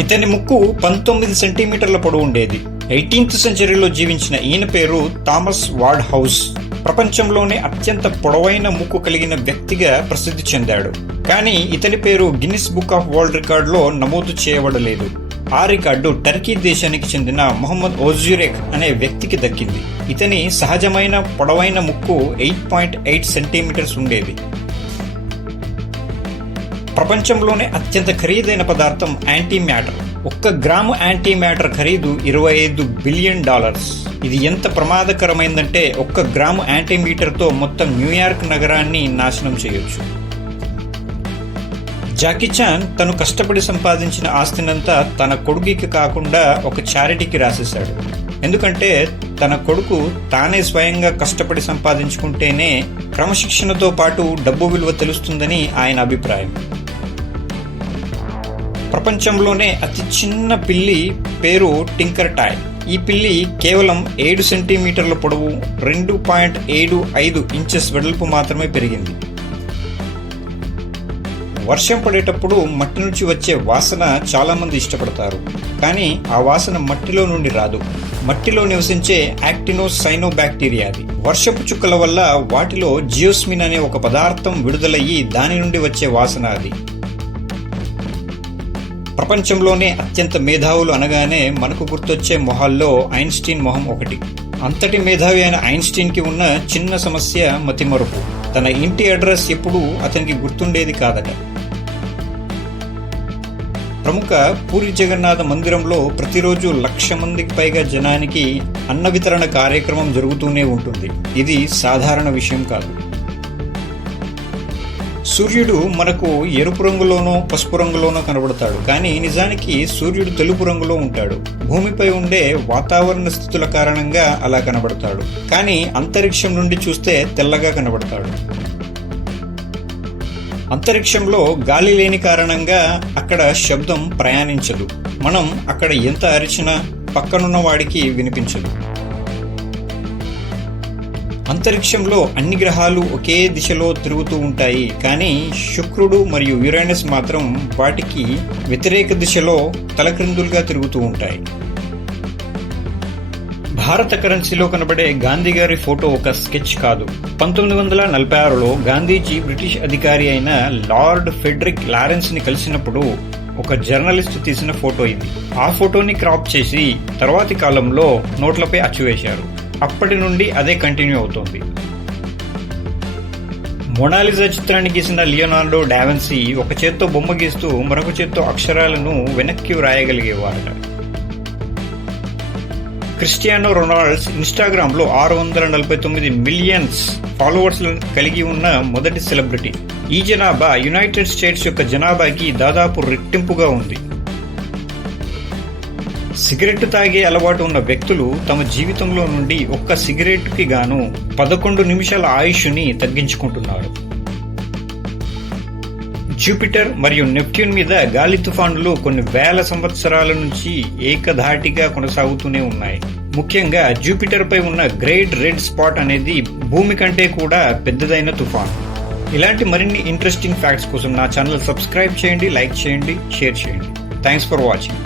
ఇతని ముక్కు 19 సెంటీమీటర్ల పొడవు ఉండేది. 18th సెంచరీలో జీవించిన ఈయన పేరు థామస్ వార్డ్ హౌస్. ప్రపంచంలోనే అత్యంత పొడవైన ముక్కు కలిగిన వ్యక్తిగా ప్రసిద్ధి చెందాడు. కానీ ఇతని పేరు గిన్నిస్ బుక్ ఆఫ్ వరల్డ్ రికార్డులో నమోదు చేయబడలేదు. ఆ రికార్డు టర్కీ దేశానికి చెందిన మొహమ్మద్ ఓజ్యురెక్ అనే వ్యక్తికి దక్కింది. ఇతని సహజమైన పొడవైన ముక్కు 8.8 సెంటీమీటర్స్ ఉండేది. ప్రపంచంలోనే అత్యంత ఖరీదైన పదార్థం anti matter. 1 gram anti matter ఖరీదు $25 బిలియన్. ఇది ఎంత ప్రమాదకరమైందంటే 1 గ్రాము యాంటీ మీటర్తో మొత్తం న్యూయార్క్ నగరాన్ని నాశనం చేయొచ్చు. జాకీ చాన్ తను కష్టపడి సంపాదించిన ఆస్తినంతా తన కొడుకుకి కాకుండా ఒక చారిటీకి రాసేశాడు. ఎందుకంటే తన కొడుకు తానే స్వయంగా కష్టపడి సంపాదించుకుంటేనే క్రమశిక్షణతో పాటు డబ్బు విలువ తెలుస్తుందని ఆయన అభిప్రాయం. ప్రపంచంలోనే అతి చిన్న పిల్లి పేరు టింకర్ టాయ్. ఈ పిల్లి కేవలం 7 సెంటీమీటర్ల పొడవు, 2.75 ఇంచెస్ వెడల్పు మాత్రమే పెరిగింది. వర్షం పడేటప్పుడు మట్టి నుంచి వచ్చే వాసన చాలా మంది ఇష్టపడతారు. కానీ ఆ వాసన మట్టిలో నుండి రాదు. మట్టిలో నివసించే యాక్టినోసైనోబాక్టీరియా అది. వర్షపు చుక్కల వల్ల వాటిలో జియోస్మిన్ అనే ఒక పదార్థం విడుదలయ్యి దాని నుండి వచ్చే వాసన అది. ప్రపంచంలోనే అత్యంత మేధావులు అనగానే మనకు గుర్తొచ్చే మొహాల్లో ఐన్స్టీన్ మొహం ఒకటి. అంతటి మేధావి అయిన ఐన్స్టీన్ కి ఉన్న చిన్న సమస్య మతిమరుపు. తన ఇంటి అడ్రస్ ఎప్పుడూ అతనికి గుర్తుండేది కాదట. ప్రముఖ పూరి జగన్నాథ మందిరంలో ప్రతిరోజు 1,00,000 మందికి పైగా జనానికి అన్న వితరణ కార్యక్రమం జరుగుతూనే ఉంటుంది. ఇది సాధారణ విషయం కాదు. సూర్యుడు మనకు ఎరుపు రంగులోనో పసుపు రంగులోనో కనబడతాడు. కానీ నిజానికి సూర్యుడు తెలుపు రంగులో ఉంటాడు. భూమిపై ఉండే వాతావరణ స్థితుల కారణంగా అలా కనబడతాడు. కానీ అంతరిక్షం నుండి చూస్తే తెల్లగా కనబడతాడు. అంతరిక్షంలో గాలి లేని కారణంగా అక్కడ శబ్దం ప్రయాణించదు. మనం అక్కడ ఎంత అరిచినా పక్కనున్న వాడికి వినిపించదు. అంతరిక్షంలో అన్ని గ్రహాలు ఒకే దిశలో తిరుగుతూ ఉంటాయి. కానీ శుక్రుడు మరియు యురేనస్ మాత్రం వాటికి వ్యతిరేక దిశలో తలక్రిందులుగా తిరుగుతూ ఉంటాయి. భారత కరెన్సీలో కనబడే గాంధీ గారి ఫోటో ఒక స్కెచ్ కాదు. 1946లో గాంధీజీ బ్రిటిష్ అధికారి అయిన లార్డ్ ఫెడరిక్ లారెన్స్ ని కలిసినప్పుడు ఒక జర్నలిస్ట్ తీసిన ఫోటో ఇది. ఆ ఫోటోని క్రాప్ చేసి తర్వాతి కాలంలో నోట్లపై అచ్చువేశారు. అప్పటి నుండి అదే కంటిన్యూ అవుతోంది. మొనాలిజా చిత్రాన్ని గీసిన లియోనార్డో డావిన్సీ ఒక చేత్తో బొమ్మ గీస్తూ మరొక చేత్తో అక్షరాలను వెనక్కి వ్రాయగలిగేవారట. క్రిస్టియానో రొనాల్డ్స్ ఇన్స్టాగ్రామ్ లో 649 మిలియన్స్ ఫాలోవర్స్ కలిగి ఉన్న మొదటి సెలబ్రిటీ. ఈ జనాభా యునైటెడ్ స్టేట్స్ యొక్క జనాభాకి దాదాపు రెట్టింపుగా ఉంది. సిగరెట్ తాగే అలవాటు ఉన్న వ్యక్తులు తమ జీవితంలో నుండి ఒక్క సిగరెట్కి గాను 11 నిమిషాల ఆయుష్ని తగ్గించుకుంటున్నారు. జూపిటర్ మరియు నెప్ట్యూన్ మీద గాలి తుఫానులు కొన్ని వేల సంవత్సరాల నుంచి ఏకధాటిగా కొనసాగుతూనే ఉన్నాయి. ముఖ్యంగా జూపిటర్ పై ఉన్న గ్రేట్ రెడ్ స్పాట్ అనేది భూమి కంటే కూడా పెద్దదైన తుఫాను. ఇలాంటి మరిన్ని ఇంట్రెస్టింగ్ ఫ్యాక్ట్స్ కోసం నా ఛానల్ సబ్స్క్రైబ్ చేయండి, లైక్ చేయండి, షేర్ చేయండి. Thanks for watching.